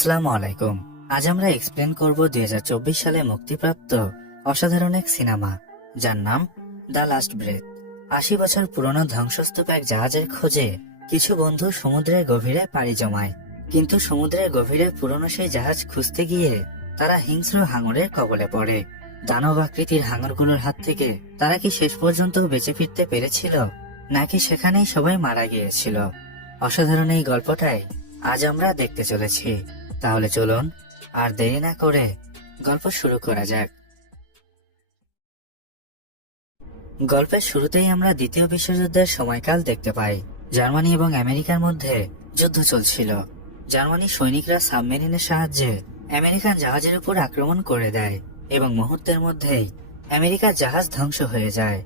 আসসালামু আলাইকুম। আজ আমরা এক্সপ্লেন করব 2024 সালে মুক্তিপ্রাপ্ত অসাধারণ এক সিনেমা, যার নাম দ্য লাস্ট ব্রেথ। 80 বছর পুরনো ধ্বংসস্তূপ এক জাহাজের খোঁজে কিছু বন্ধু সমুদ্রের গভীরে পাড়ি জমায়। কিন্তু সমুদ্রের গভীরে পুরনো সেই জাহাজ খুঁজতে গিয়ে তারা হিংস্র হাঙরের কবলে পড়ে। দানব আকৃতির হাঙরগুলোর হাত থেকে তারা কি শেষ পর্যন্ত বেঁচে ফিরতে পেরেছিল, নাকি সেখানেই সবাই মারা গিয়েছিল? অসাধারণ এই গল্পটাই আজ আমরা দেখতে চলেছি। তাহলে চলুন আর দেরি না করে গল্প শুরু করা যাক। গল্পের শুরুতেই আমরা দ্বিতীয় বিশ্বযুদ্ধের সময়কাল দেখতে পাই। জার্মানি এবং আমেরিকার মধ্যে যুদ্ধ চলছিল। জার্মানি সৈনিকরা সাবমেরিনের সাহায্যে আমেরিকান জাহাজের উপর আক্রমণ করে দেয় এবং মুহূর্তের মধ্যেই আমেরিকার জাহাজ ধ্বংস হয়ে যায়।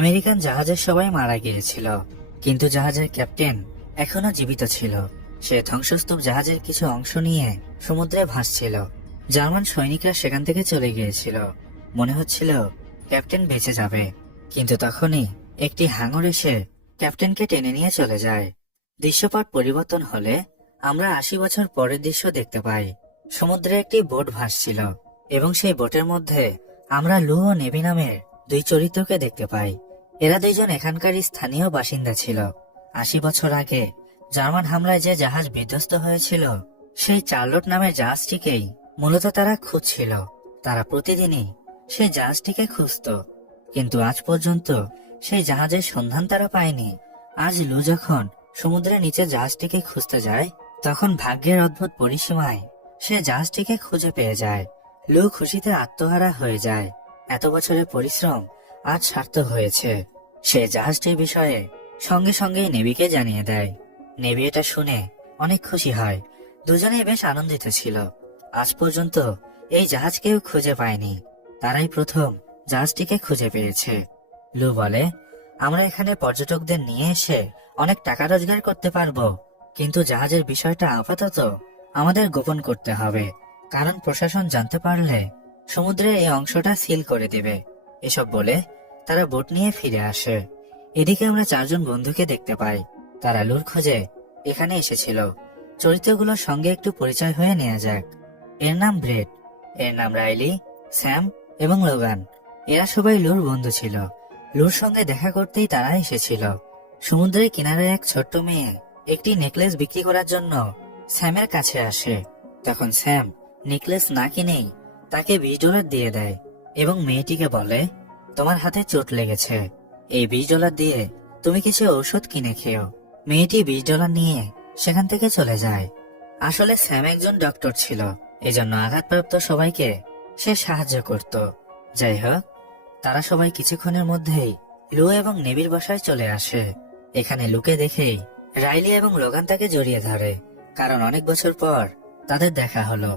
আমেরিকান জাহাজের সবাই মারা গিয়েছিল, কিন্তু জাহাজের ক্যাপ্টেন এখনো জীবিত ছিল। সে ধ্বংসস্তূপ জাহাজের কিছু অংশ নিয়ে সমুদ্রে ভাসছিল। জার্মান সৈনিকরা সেখান থেকে চলে গিয়েছিল। মনে হচ্ছিল ক্যাপ্টেন বেঁচে যাবে, কিন্তু তখনই একটি হাঙর এসে ক্যাপ্টেনকে টেনে নিয়ে চলে যায়। দৃশ্যপট পরিবর্তন হলে আমরা 80 বছর পরের দৃশ্য দেখতে পাই। সমুদ্রে একটি বোট ভাসছিল এবং সেই বোটের মধ্যে আমরা লু ও নেভি নামের দুই চরিত্রকে দেখতে পাই। এরা দুইজন এখানকারই স্থানীয় বাসিন্দা ছিল। 80 বছর আগে জার্মান হামলায় যে জাহাজ বিধ্বস্ত হয়েছিল, সেই চার্লট নামের জাহাজটিকেই মূলত তারা খুঁজছিল। তারা প্রতিদিনই সেই জাহাজটিকে খুঁজত, কিন্তু আজ পর্যন্ত সেই জাহাজের সন্ধান তারা পায়নি। আজ লু যখন সমুদ্রের নিচে জাহাজটিকে খুঁজতে যায়, তখন ভাগ্যের অদ্ভুত পরিসীমায় সে জাহাজটিকে খুঁজে পেয়ে যায়। লু খুশিতে আত্মহারা হয়ে যায়। এত বছরের পরিশ্রম আজ সার্থক হয়েছে। সে জাহাজটির বিষয়ে সঙ্গে সঙ্গেই নেভিকে জানিয়ে দেয়। নেভি এটা শুনে অনেক খুশি হয়। দুজনেই বেশ আনন্দিত ছিল। আজ পর্যন্ত এই জাহাজ কেউ খুঁজে পায়নি, তারাই প্রথম জাহাজটিকে খুঁজে পেয়েছে। লু বলে, আমরা এখানে পর্যটকদের নিয়ে এসে অনেক টাকা রোজগার করতে পারবো, কিন্তু জাহাজের বিষয়টা আপাতত আমাদের গোপন করতে হবে, কারণ প্রশাসন জানতে পারলে সমুদ্রের এই অংশটা সিল করে দেবে। এসব বলে তারা বোট নিয়ে ফিরে আসে। এদিকে আমরা চারজন বন্ধুকে দেখতে পাই। তারা লুর খোঁজে এখানে এসেছিল। চরিত্রগুলোর সঙ্গে একটু পরিচয় হয়ে নেওয়া যাক। এর নাম ব্রেড, এর নাম রাইলি, স্যাম এবং লোগান। এরা সবাই লুর বন্ধু ছিল। লুর সঙ্গে দেখা করতেই তারা এসেছিল। সমুদ্রের কিনারে এক ছোট্ট মেয়ে একটি নেকলেস বিক্রি করার জন্য স্যামের কাছে আসে। তখন স্যাম নেকলেস না কিনেই তাকে $20 দিয়ে দেয় এবং মেয়েটিকে বলে, তোমার হাতে চোট লেগেছে, এই $20 দিয়ে তুমি কিছু ঔষধ কিনে খেও। মেয়েটি $20 নিয়ে সেখান থেকে চলে যায়। আসলে স্যাম একজন ডক্টর ছিল, এজন্য আঘাতপ্রাপ্ত সবাইকে সে সাহায্য করত। যাই হোক, তারা সবাই কিছুক্ষণের মধ্যেই লু এবং নেভির বাসায় চলে আসে। এখানে লুকে দেখেই রাইলি এবং লোগান তাকে জড়িয়ে ধরে, কারণ অনেক বছর পর তাদের দেখা হলো।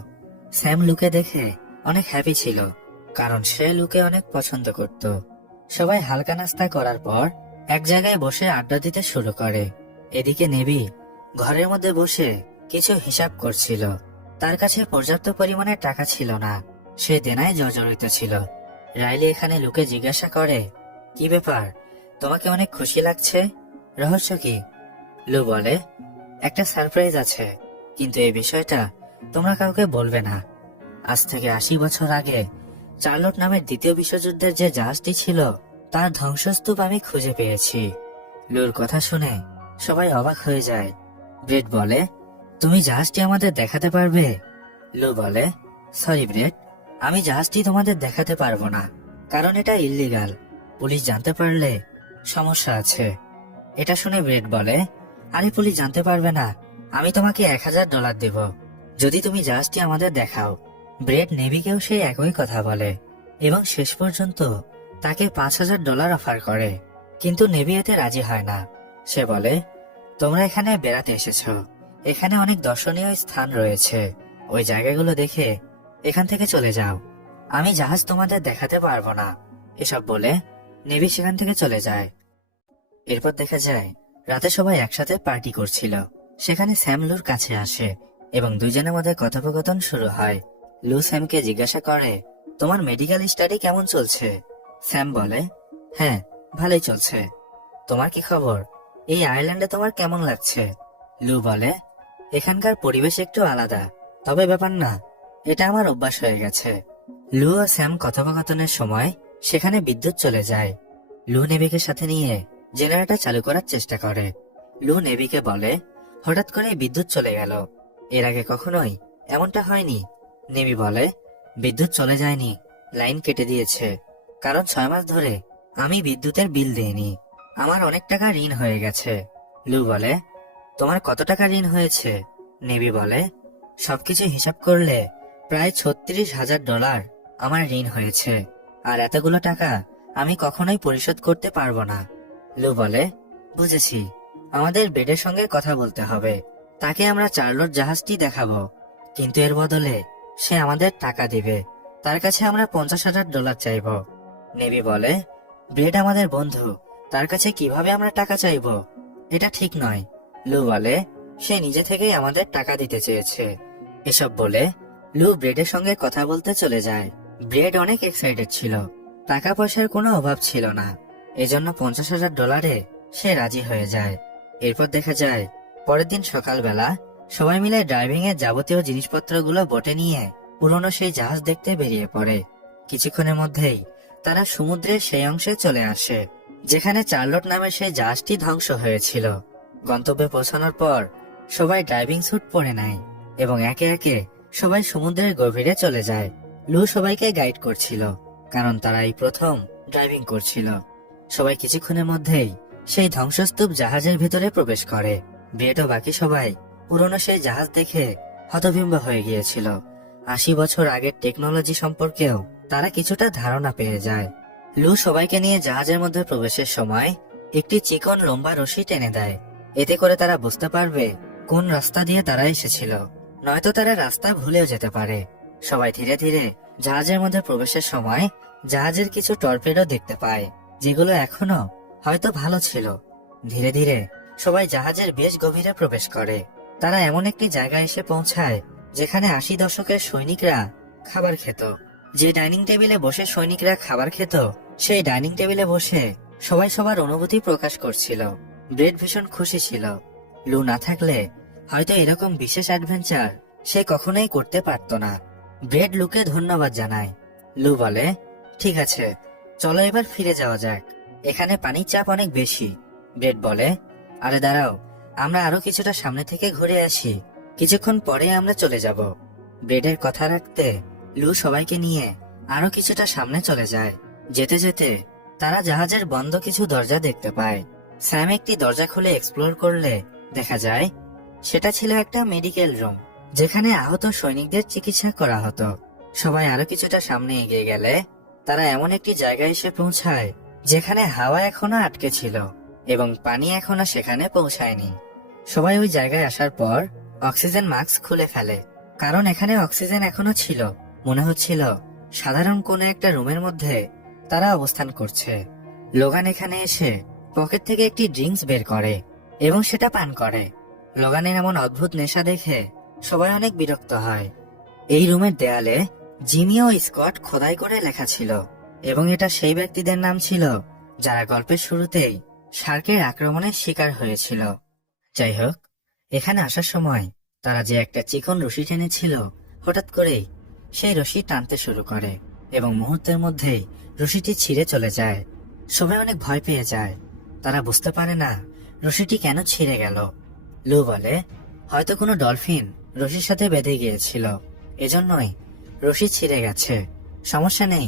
স্যাম লুকে দেখে অনেক হ্যাপি ছিল, কারণ সে লুকে অনেক পছন্দ করত। সবাই হালকা নাস্তা করার পর এক জায়গায় বসে আড্ডা দিতে শুরু করে। এদিকে নেভি ঘরের মধ্যে বসে কিছু হিসাব করছিল। তার কাছে পর্যাপ্ত পরিমাণে টাকা ছিল না, সে দেনায় জর্জরিত ছিল। রাইলি এখানে লুকে জিজ্ঞাসা করে, কি ব্যাপার, তোমাকে অনেক খুশি লাগছে, রহস্য কি? লু বলে, একটা সারপ্রাইজ আছে, কিন্তু এই বিষয়টা তোমরা কাউকে বলবে না। আজ থেকে 80 বছর আগে চার্লট নামের দ্বিতীয় বিশ্বযুদ্ধের যে জাহাজটি ছিল, তার ধ্বংসস্তূপ আমি খুঁজে পেয়েছি। লুর কথা শুনে সবাই অবাক হয়ে যায়। ব্রেড বলে, তুমি জাহাজটি আমাদের দেখাতে পারবে? লু বলে, সরি ব্রেড, আমি জাহাজটি তোমাদের দেখাতে পারবো না, কারণ এটা ইল্লিগাল। পুলিশ জানতে পারলে সমস্যা আছে। এটা শুনে ব্রেড বলে, আরে পুলিশ জানতে পারবে না, আমি তোমাকে $1000 দেব যদি তুমি জাহাজটি আমাদের দেখাও। ব্রেড নেভিকেও সেই একই কথা বলে এবং শেষ পর্যন্ত তাকে $5000 অফার করে, কিন্তু নেভি এতে রাজি হয় না। সে বলে, তোমরা এখানে বেড়াতে এসেছো, এখানে অনেক দর্শনীয় স্থান রয়েছে, ওই জায়গাগুলো দেখে এখান থেকে চলে যাও, আমি জাহাজ তোমাদের দেখাতে পারবো না। এসব বলে নেভি সেখান থেকে চলে যায়। এরপর দেখা যায় রাতে সবাই একসাথে পার্টি করছিল। সেখানে স্যাম লুর কাছে আসে এবং দুজনের মধ্যে কথোপকথন শুরু হয়। লু স্যামকে জিজ্ঞাসা করে, তোমার মেডিকেল স্টাডি কেমন চলছে? স্যাম বলে, হ্যাঁ, ভালোই চলছে। তোমার কি খবর? এই আয়ারল্যান্ডে তোমার কেমন লাগছে? লু বলে, এখানকার পরিবেশ একটু আলাদা, তবে ব্যাপার না, এটা আমার অভ্যাস হয়ে গেছে। লু ও স্যাম কথোপকথনের সময় সেখানে বিদ্যুৎ চলে যায়। লু নেভিকে সাথে নিয়ে জেনারেটর চালু করার চেষ্টা করে। লু নেভিকে বলে, হঠাৎ করে বিদ্যুৎ চলে গেল, এর আগে কখনোই এমনটা হয়নি। নেভি বলে, বিদ্যুৎ চলে যায়নি, লাইন কেটে দিয়েছে, কারণ 6 মাস ধরে আমি বিদ্যুতের বিল দিইনি, আমার অনেক টাকা ঋণ হয়ে গেছে। লু বলে, তোমার কত টাকা ঋণ হয়েছে? নেভি বলে, সবকিছু হিসাব করলে প্রায় $36,000 আমার ঋণ হয়েছে, আর এতগুলো টাকা আমি কখনোই পরিশোধ করতে পারবো না। লু বলে, বুঝেছি, আমাদের বেডের সঙ্গে কথা বলতে হবে, তাকে আমরা চার্লোট জাহাজটি দেখাবো, কিন্তু এর বদলে সে আমাদের টাকা দিবে, তার কাছে আমরা $50,000 চাইব। নেভি বলে, ব্রেড আমাদের বন্ধু, তার কাছে কিভাবে আমরা টাকা চাইব? এটা ঠিক নয়। লু বলে, সে নিজে থেকেই আমাদের টাকা দিতে চেয়েছে। এসব বলে লু ব্রেডের সঙ্গে কথা বলতে চলে যায়। ব্রেড অনেক এক্সাইটেড ছিল, টাকা পয়সার কোনো অভাব ছিল না, এজন্য $50,000 সে রাজি হয়ে যায়। এরপর দেখা যায় পরের দিন সকালবেলা সবাই মিলে ড্রাইভিং এর যাবতীয় জিনিসপত্রগুলো বোটে নিয়ে পুরনো সেই জাহাজ দেখতে বেরিয়ে পড়ে। কিছুক্ষণের মধ্যেই তারা সমুদ্রের সেই অংশে চলে আসে যেখানে চার্লট নামের সেই জাহাজটি ধ্বংস হয়েছিল। গন্তব্যে পৌঁছানোর পর সবাই ড্রাইভিং স্যুট পরে নেয় এবং একে একে সবাই সমুদ্রের গভীরে চলে যায়। লু সবাইকে গাইড করছিল, কারণ তারা এই প্রথম ড্রাইভিং করছিল। সবাই কিছুক্ষণের মধ্যেই সেই ধ্বংসস্তূপ জাহাজের ভিতরে প্রবেশ করে। ব্রেড ও বাকি সবাই পুরনো সেই জাহাজ দেখে হতভম্ব হয়ে গিয়েছিল। 80 বছর আগের টেকনোলজি সম্পর্কেও তারা কিছুটা ধারণা পেয়ে যায়। লু সবাইকে নিয়ে জাহাজের মধ্যে প্রবেশের সময় একটি চিকন লম্বা রশি টেনে দেয়, এতে করে তারা বুঝতে পারবে কোন রাস্তা দিয়ে তারা এসেছিল, নয়তো তারা রাস্তা ভুলেও যেতে পারে। সবাই ধীরে ধীরে জাহাজের মধ্যে প্রবেশের সময় জাহাজের কিছু টর্পেডো দেখতে পায়, যেগুলো এখনো হয়তো ভালো ছিল। ধীরে ধীরে সবাই জাহাজের বেশ গভীরে প্রবেশ করে। তারা এমন একটি জায়গায় এসে পৌঁছায় যেখানে 80 দশকের সৈনিকরা খাবার খেত। যে ডাইনিং টেবিলে বসে সৈনিকরা খাবার খেত, সেই ডাইনিং টেবিলে বসে সবাই সবার অনুভূতি প্রকাশ করছিল। ব্রেড ভীষণ খুশি ছিল। লু না থাকলে হয়তো এরকম বিশেষ অ্যাডভেঞ্চার সে কখনোই করতে পারত না। ব্রেড লুকে ধন্যবাদ জানায়। লু বলে, ঠিক আছে, চলো এবার ফিরে যাওয়া যাক, এখানে পানির চাপ অনেক বেশি। ব্রেড বলে, আরে দাঁড়াও, আমরা আরো কিছুটা সামনে থেকে ঘুরে আসি, কিছুক্ষণ পরে আমরা চলে যাব। ব্রেডের কথা রাখতে লু সবাইকে নিয়ে আরো কিছুটা সামনে চলে যায়। যেতে যেতে তারা জাহাজের বন্ধ কিছু দরজা দেখতে পায়। স্যাম একটি দরজা খুলে এক্সপ্লোর করলে দেখা যায় সেটা ছিল একটা মেডিকেল রুম, যেখানে আহত সৈনিকদের চিকিৎসা করা হতো। সবাই আরো কিছুটা সামনে এগিয়ে গেলে তারা এমন একটি জায়গায় এসে পৌঁছায় যেখানে হাওয়া এখনো আটকে ছিল এবং পানি এখনো সেখানে পৌঁছায়নি। সবাই ওই জায়গায় আসার পর অক্সিজেন মাস্ক খুলে ফেলে, কারণ এখানে অক্সিজেন এখনো ছিল। মনে হচ্ছিল সাধারণ কোনো একটা রুমের মধ্যে তারা অবস্থান করছে। লোগান এখানে এসে পকেট থেকে একটি ড্রিঙ্কস বের করে এবং সেটা পান করে। লোগানের এমন অদ্ভুত নেশা দেখে সবাই অনেক বিরক্ত হয়। এই রুমের দেয়ালে জিমি ও স্কট খোদাই করে লেখা ছিল এবং এটা সেই ব্যক্তিদের নাম ছিল যারা গল্পের শুরুতেই শার্কের আক্রমণের শিকার হয়েছিল। যাই হোক, এখানে আসার সময় তারা যে একটা চিকন রশি টেনেছিল, হঠাৎ করেই সেই রশি টানতে শুরু করে এবং মুহূর্তের মধ্যেই রশিটি ছিঁড়ে চলে যায়। সবাই অনেক ভয় পেয়ে যায়, তারা বুঝতে পারে না রশিটি কেন ছিঁড়ে গেল। লু বলে, হয়তো কোনো ডলফিন রশির সাথে বেঁধে গিয়েছিল, এজন্যই রশি ছিঁড়ে গেছে। সমস্যা নেই,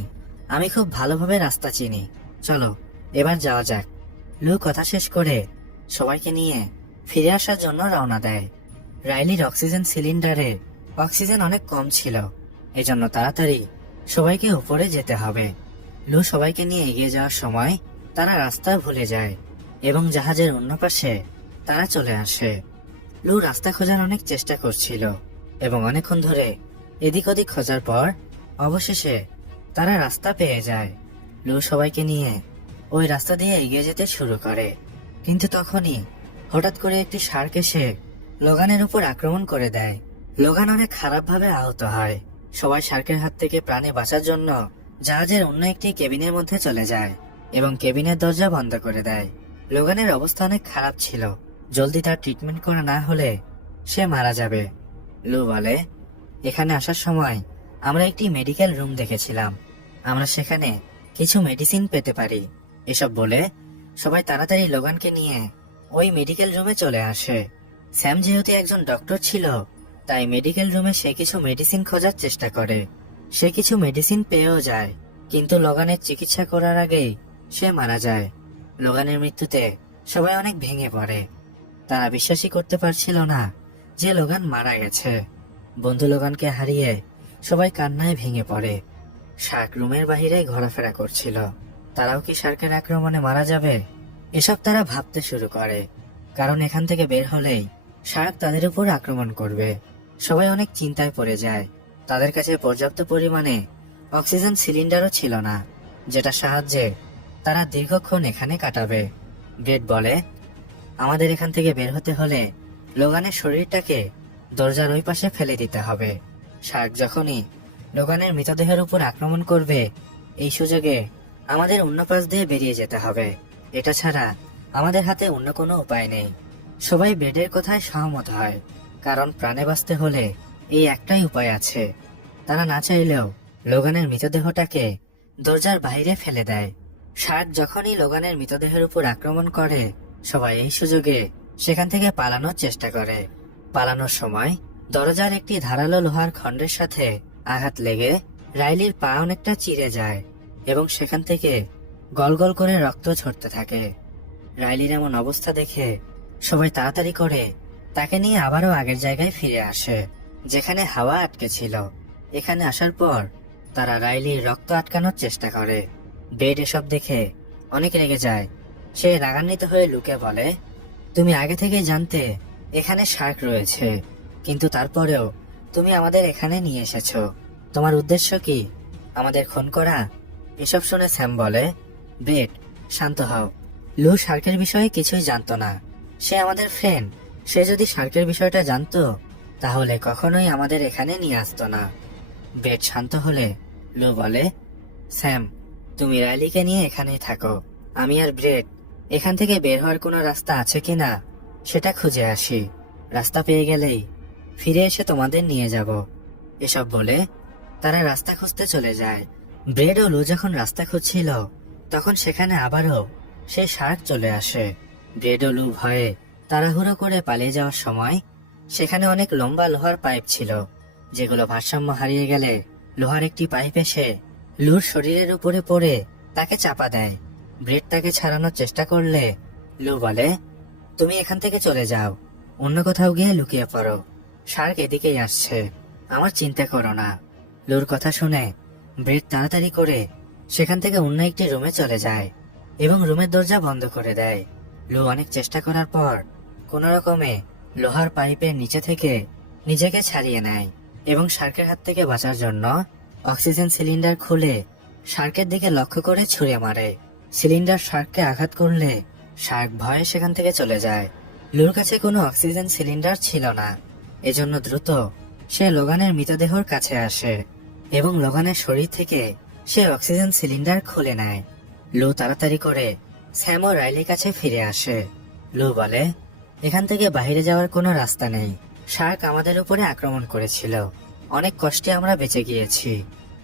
আমি খুব ভালোভাবে রাস্তা চিনি, চলো এবার যাওয়া যাক। লু কথা শেষ করে সবাইকে নিয়ে ফিরে আসার জন্য রওনা দেয়। রাইলির অক্সিজেন সিলিন্ডারে অক্সিজেন অনেক কম ছিল, এজন্য তাড়াতাড়ি সবাইকে উপরে যেতে হবে। লু সবাইকে নিয়ে এগিয়ে যাওয়ার সময় তারা রাস্তা ভুলে যায় এবং জাহাজের অন্য পাশে তারা চলে আসে। লু রাস্তা খোঁজার অনেক চেষ্টা করছিল এবং অনেকক্ষণ ধরে এদিক ওদিক খোঁজার পর অবশেষে তারা রাস্তা পেয়ে যায়। লু সবাইকে নিয়ে ওই রাস্তা দিয়ে এগিয়ে যেতে শুরু করে, কিন্তু তখনই হঠাৎ করে একটি শার্ক এসে লোগানের উপর আক্রমণ করে দেয়। লোগান অনেক খারাপভাবে আহত হয়। সবাই শার্কের হাত থেকে প্রাণে বাঁচার জন্য জাহাজের অন্য একটি কেবিনের মধ্যে চলে যায় এবং কেবিনের দরজা বন্ধ করে দেয়। লোগানের অবস্থা অনেক খারাপ ছিল, জলদি তার ট্রিটমেন্ট করা না হলে সে মারা যাবে। লু বলে, এখানে আসার সময় আমরা একটি মেডিকেল রুম দেখেছিলাম, আমরা সেখানে কিছু মেডিসিন পেতে পারি। এসব বলে সবাই তাড়াতাড়ি লোগানকে নিয়ে ওই মেডিকেল রুমে চলে আসে। স্যাম যেহেতু একজন ডক্টর ছিল, তাই মেডিকেল রুমে সে কিছু মেডিসিন খোঁজার চেষ্টা করে। সে কিছু মেডিসিন পেয়েও যায়, কিন্তু লোগানের চিকিৎসা করার আগেই সে মারা যায়। লোগানের মৃত্যুতে সবাই অনেক ভেঙে পড়ে। তারা বিশ্বাসই করতে পারছিল না যে লোগান মারা গেছে। বন্ধু লোগানকে হারিয়ে সবাই কান্নায় ভেঙে পড়ে। শার্ক রুমের বাহিরে ঘোরাফেরা করছিল। তারাও কি শার্কের আক্রমণে মারা যাবে, এসব তারা ভাবতে শুরু করে, কারণ এখান থেকে বের হলেই শার্ক তাদের উপর আক্রমণ করবে। সবাই অনেক চিন্তায় পড়ে যায়। তাদের কাছে পর্যাপ্ত পরিমাণে অক্সিজেন সিলিন্ডারও ছিল না, যেটা সাহায্যে তারা দীর্ঘক্ষণ এখানে কাটাবে। ব্রেড বলে, আমাদের এখান থেকে বের হতে হলে লোগানের শরীরটাকে দরজার ওই পাশে ফেলে দিতে হবে। শার্ক যখনই লোগানের মৃতদেহের উপর আক্রমণ করবে, এই সুযোগে আমাদের অন্য পাশ দিয়ে বেরিয়ে যেতে হবে। এটা ছাড়া আমাদের হাতে অন্য কোনো উপায় নেই। সবাই ব্রেডের কথায় সহমত হয়, কারণ প্রাণে বাঁচতে হলে এই একটাই উপায় আছে। তারা না চাইলেও লোগানের মৃতদেহটাকে দরজার বাইরে ফেলে দেয়। শার্ক যখনই লোগানের মৃতদেহের উপর আক্রমণ করে, সবাই এই সুযোগে সেখান থেকে পালানোর চেষ্টা করে। পালানোর সময় দরজার একটি ধারালো লোহার খণ্ডের সাথে আঘাত লেগে রাইলির পা অনেকটা চিড়ে যায় এবং সেখান থেকে গল গল করে রক্ত ঝরতে থাকে। রাইলির এমন অবস্থা দেখে সবাই তাড়াতাড়ি করে তাকে নিয়ে আবারও আগের জায়গায় ফিরে আসে, যেখানে হাওয়া আটকে ছিল। এখানে আসার পর তারা রাইলির রক্ত আটকানোর চেষ্টা করে। ব্রেড এসব দেখে অনেক রেগে যায়। সে রাগান্বিত হয়ে লুকে বলে, তুমি আগে থেকে জানতে এখানে শার্ক রয়েছে, কিন্তু তারপরেও তুমি আমাদের এখানে নিয়ে এসেছো। তোমার উদ্দেশ্য কি, আমাদের খুন করা? এসব শুনে স্যাম বলে, ব্রেড শান্ত হও। লু শার্কের বিষয়ে কিছুই জানতো না। সে আমাদের ফ্রেন্ড। সে যদি শার্কের বিষয়টা জানতো তাহলে কখনোই আমাদের এখানে নিয়ে আসতো না। ব্রেড শান্ত হলে লু বলে, স্যাম তুমি রাইলিকে নিয়ে এখানেই থাকো। আমি আর ব্রেড এখান থেকে বের হওয়ার কোনো রাস্তা আছে কিনা সেটা খুঁজে আসি। রাস্তা পেয়ে গেলেই ফিরে এসে তোমাদের নিয়ে যাব। এসব বলে তারা রাস্তা খুঁজতে চলে যায়। ব্রেড ও লু যখন রাস্তা খুঁজছিল, তখন সেখানে আবারও সেই শার্ক চলে আসে। ব্রেড ও লু ভয়ে তাড়াহুড়ো করে পালিয়ে যাওয়ার সময় সেখানে অনেক লম্বা লোহার পাইপ ছিল, যেগুলো ভারসাম্য হারিয়ে গেলে লোহার একটি পাইপ এসে লুর শরীরের উপরে পড়ে তাকে চাপা দেয়। ব্রেড তাকে ছাড়ানোর চেষ্টা করলে লু বলে, তুমি এখান থেকে চলে যাও, অন্য কোথাও গিয়ে লুকিয়ে পড়ো। শার্ক এদিকেই আসছে, আমার চিন্তা করো না। লুর কথা শুনে ব্রেড তাড়াতাড়ি করে সেখান থেকে অন্য একটি রুমে চলে যায় এবং রুমের দরজা বন্ধ করে দেয়। লু অনেক চেষ্টা করার পর কোনো রকমে লোহার পাইপের নিচে থেকে নিজেকে ছাড়িয়ে নেয় এবং শার্কের হাত থেকে বাঁচার জন্য অক্সিজেন সিলিন্ডার খুলে শার্কের দিকে লক্ষ্য করে ছুঁড়ে মারে। সিলিন্ডার শার্ককে আঘাত করলে শার্ক ভয়ে সেখান থেকে চলে যায়। লুর কাছে কোনো অক্সিজেন সিলিন্ডার ছিল না, এজন্য দ্রুত সে লোগানের মৃতদেহর কাছে আসে এবং লোগানের শরীর থেকে সে অক্সিজেন সিলিন্ডার খুলে নেয়। লু তাড়াতাড়ি করে স্যাম ও রাইলির কাছে ফিরে আসে। লু বলে, এখান থেকে বাইরে যাওয়ার কোনো রাস্তা নেই। শার্ক আমাদের উপরে আক্রমণ করেছিল, অনেক কষ্টে আমরা বেঁচে গিয়েছি।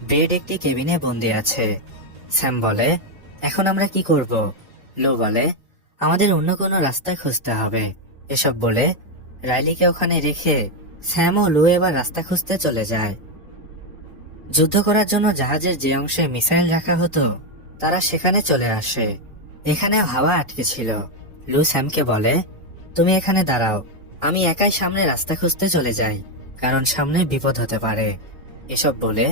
ব্রেড একটি কেবিনে বন্দি আছে। স্যাম বলে, এখন আমরা কি করব? লু বলে, আমাদের অন্য কোনো রাস্তা খুঁজতে হবে। এসব বলে রাইলিকে ওখানে রেখে স্যাম ও লু এবার রাস্তা খুঁজতে চলে যায়। যুদ্ধ করার জন্য জাহাজের যে অংশে মিসাইল রাখা হতো তারা সেখানে চলে আসে। এখানে হাওয়া আটকে ছিল। লু স্যামকে বলে, তুমি এখানে দাঁড়াও, আমি একাই সামনে রাস্তা খুঁজতে চলে যাই, কারণ সামনে বিপদ হতে পারে। এসব বলে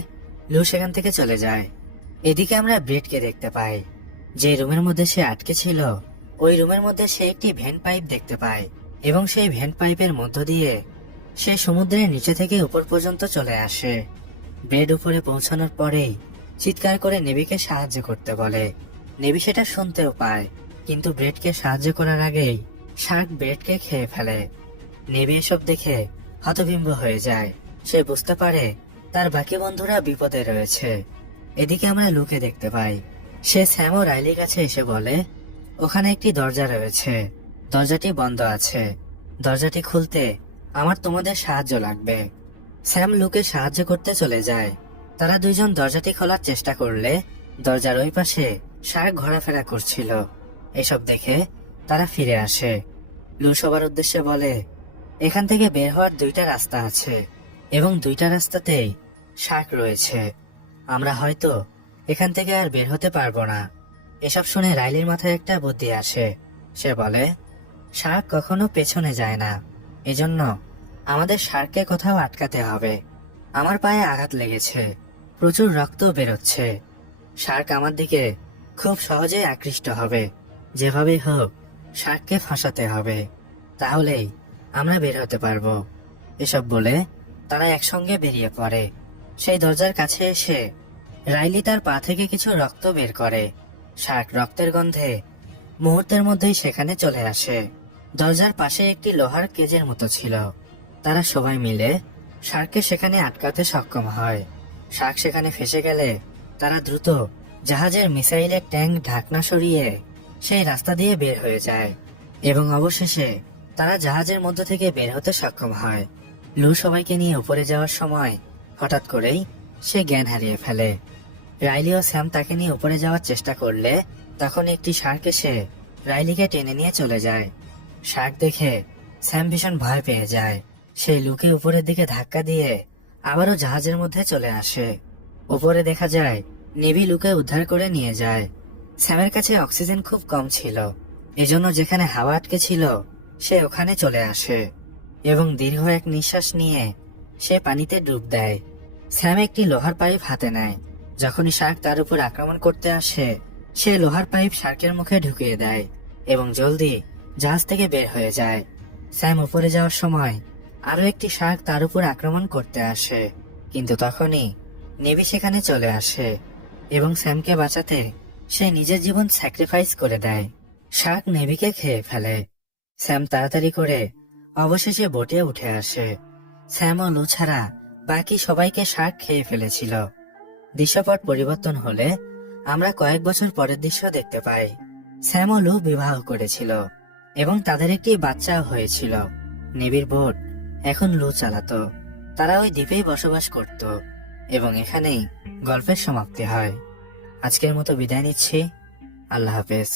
লু সেখান থেকে চলে যায়। এদিকে আমরা ব্রেডকে দেখতে পাই। যে রুমের মধ্যে সে আটকে ছিল, ওই রুমের মধ্যে সে একটি ভেন্ট পাইপ দেখতে পায় এবং সেই ভেন্ট পাইপের মধ্য দিয়ে সে সমুদ্রের নিচে থেকে উপর পর্যন্ত চলে আসে। ব্রেড উপরে পৌঁছানোর পরেই চিৎকার করে নেভিকে সাহায্য করতে বলে। নেভি সেটা শুনতেও পায়, কিন্তু ব্রেডকে সাহায্য করার আগেই শার্ক ব্রেডকে খেয়ে ফেলে। নেভি এসব দেখে হতভম্ব হয়ে যায়। সে বুঝতে পারে তার বাকি বন্ধুরা বিপদে রয়েছে। এদিকে আমরা লুকে দেখতে পাই। সে স্যাম ও রাইলির কাছে এসে বলে, ওখানে একটি দরজা রয়েছে, দরজাটি বন্ধ আছে। দরজাটি খুলতে আমার তোমাদের সাহায্য লাগবে। স্যাম লুকে সাহায্য করতে চলে যায়। তারা দুইজন দরজাটি খোলার চেষ্টা করলে দরজার ওই পাশে শার্ক ঘোরাফেরা করছিল। এসব দেখে তারা ফিরে আসে। লু সবার উদ্দেশ্যে বলে, এখান থেকে বের হওয়ার দুইটা রাস্তা আছে এবং দুইটা রাস্তাতেই শার্ক রয়েছে। আমরা হয়তো এখান থেকে আর বের হতে পারবো না। এসব শুনে রাইলির মাথায় একটা বুদ্ধি আসে। সে বলে, শার্ক কখনো পেছনে যায় না, এজন্য আমাদের শার্ককে কোথাও আটকাতে হবে। আমার পায়ে আঘাত লেগেছে, প্রচুর রক্ত বেরোচ্ছে। শার্ক আমার দিকে খুব সহজেই আকৃষ্ট হবে। যেভাবেই হোক শার্ককে ফাঁসাতে হবে, তাহলেই আমরা বের হতে পারবো। এসব বলে তারা একসঙ্গে বেরিয়ে পড়ে। সেই দরজার কাছে এসে রাইলি তার পা থেকে কিছু রক্ত বের করে। শার্ক রক্তের গন্ধে মুহূর্তের মধ্যেই সেখানে চলে আসে। দরজার পাশে একটি লোহার কেজের মতো ছিল। তারা সবাই মিলে শার্ককে সেখানে আটকাতে সক্ষম হয়। শার্ক সেখানে ফেসে গেলে তারা দ্রুত জাহাজের মিসাইলের ট্যাঙ্ক ঢাকনা সরিয়ে সেই রাস্তা দিয়ে বের হয়ে যায় এবং অবশেষে তারা জাহাজের মধ্য থেকে বের হতে সক্ষম হয়। লু সবাইকে নিয়ে উপরে যাওয়ার সময় হঠাৎ করেই সে জ্ঞান হারিয়ে ফেলে। রাইলি ও স্যাম তাকে নিয়ে উপরে যাওয়ার চেষ্টা করলে তখন একটি শার্ক এসে রাইলিকে টেনে নিয়ে চলে যায়। শার্ক দেখে স্যাম ভীষণ ভয় পেয়ে যায়। সেই লুকে উপরের দিকে ধাক্কা দিয়ে আবারও জাহাজের মধ্যে চলে আসে। উপরে দেখা যায় নেভি লুকে উদ্ধার করে নিয়ে যায়। স্যামের কাছে অক্সিজেন খুব কম ছিল, এজন্য যেখানে হাওয়া আটকে ছিল সে ওখানে চলে আসে এবং দীর্ঘ এক নিঃশ্বাস নিয়ে সে পানিতে ডুব দেয়। স্যাম একটি লোহার পাইপ হাতে নেয়। যখনই শার্ক তার উপর আক্রমণ করতে আসে সে লোহার পাইপ শার্কের মুখে ঢুকিয়ে দেয় এবং জলদি জাহাজ থেকে বের হয়ে যায়। স্যাম উপরে যাওয়ার সময় আরো একটি শার্ক তার উপর আক্রমণ করতে আসে, কিন্তু তখনই নেভি সেখানে চলে আসে এবং স্যামকে বাঁচাতে সে নিজের জীবন স্যাক্রিফাইস করে দেয়। শার্ক নেভিকে খেয়ে ফেলে। স্যাম তাড়াতাড়ি করে অবশেষে বোটে উঠে আসে। স্যাম ও লু ছাড়া বাকি সবাইকে শার্ক খেয়ে ফেলেছিল। দৃশ্যপট পরিবর্তন হলে আমরা কয়েক বছর পরের দৃশ্য দেখতে পাই। স্যাম ও লু বিবাহ করেছিল এবং তাদের একটি বাচ্চাও হয়েছিল। নেভির বোট এখন লু চালাতো। তারা ওই দ্বীপেই বসবাস করত এবং এখানেই গল্পের সমাপ্তি হয়। আজকের মতো বিদায় নিচ্ছি। আল্লাহ হাফেজ।